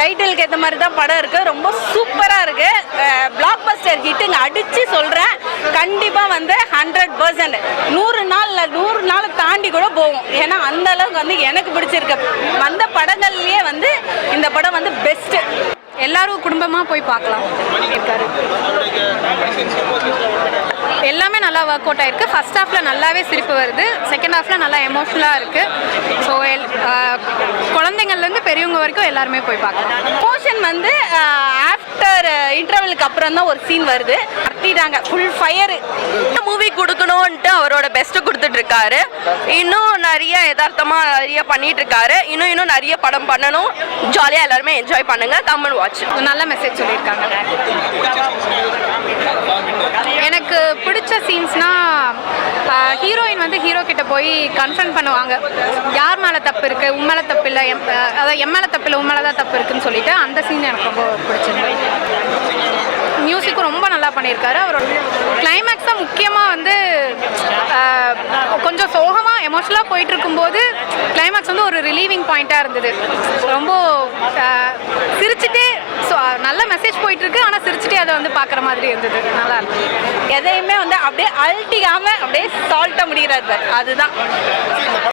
டைட்டிலுக்கு ஏற்ற மாதிரி தான் படம் இருக்குது. ரொம்ப சூப்பராக இருக்குது. பிளாக் பஸ்டர் ஹிட்டுங்க அடித்து சொல்கிறேன். கண்டிப்பாக வந்து 100% 100 நாள் தாண்டி கூட போகும். ஏன்னா அந்த அளவுக்கு வந்து எனக்கு பிடிச்சிருக்கு. வந்த படங்கள்லேயே வந்து இந்த படம் வந்து பெஸ்ட்டு. எல்லாரும் குடும்பமாக போய் பார்க்கலாம். இருக்காரு எல்லாமே நல்லா ஒர்க் அவுட் ஆயிருக்கு. ஃபர்ஸ்ட் ஹாஃபில் நல்லாவே சிரிப்பு வருது, செகண்ட் ஹாஃபில் நல்லா எமோஷ்னலாக இருக்குது. ஸோ குழந்தைங்கள்லேருந்து பெரியவங்க வரைக்கும் எல்லாருமே போய் பார்க்கலாம். போர்ஷன் வந்து ஆஃப்டர் இன்டர்வலுக்கு அப்புறம் தான் ஒரு சீன் வருது. கட்டிட்டாங்க ஃபுல் ஃபயரு. மூவி கொடுக்கணும்ன்ட்டு அவரோட பெஸ்ட்டு கொடுத்துட்டு இருக்காரு. இன்னும் நிறைய யதார்த்தமாக நிறைய பண்ணிட்டு இருக்காரு. இன்னும் நிறைய படம் பண்ணணும். ஜாலியாக எல்லாருமே என்ஜாய் பண்ணுங்க. கம்மன் வாட்ச். நல்ல மெசேஜ் சொல்லியிருக்காங்க. எனக்கு பிடிச்ச சீன்ஸ்னால் ஹீரோயின் வந்து ஹீரோ கிட்ட போய் கன்ஃபர்ம் பண்ணுவாங்க, யார் மேலே தப்பு இருக்குது, உன் மேலே தப்பு இல்லை, அதாவது என் மேலே தப்பு இல்லை, உன் மேலே தான் தப்பு இருக்குன்னு சொல்லிட்டு அந்த சீன் எனக்கு ரொம்ப பிடிச்சிருக்கு. மியூசிக்கும் ரொம்ப நல்லா பண்ணியிருக்காரு. அவரோட கிளைமேக்ஸ் தான் முக்கியமாக வந்து கொஞ்சம் சோகமாக எமோஷனலாக போயிட்டு இருக்கும்போது கிளைமேக்ஸ் வந்து ஒரு ரிலீவிங் பாயிண்ட்டாக இருந்தது. ரொம்ப சிரிச்சுட்டே நல்ல மெசேஜ் போயிட்டுருக்கு, ஆனால் சிரிச்சுட்டே அதை வந்து பார்க்குற மாதிரி இருந்தது. நல்லா இருந்தது. எதையுமே வந்து அப்படியே அழட்டிக்காமல் அப்படியே சால்ட்டாக முடிகிறாரு. அதுதான்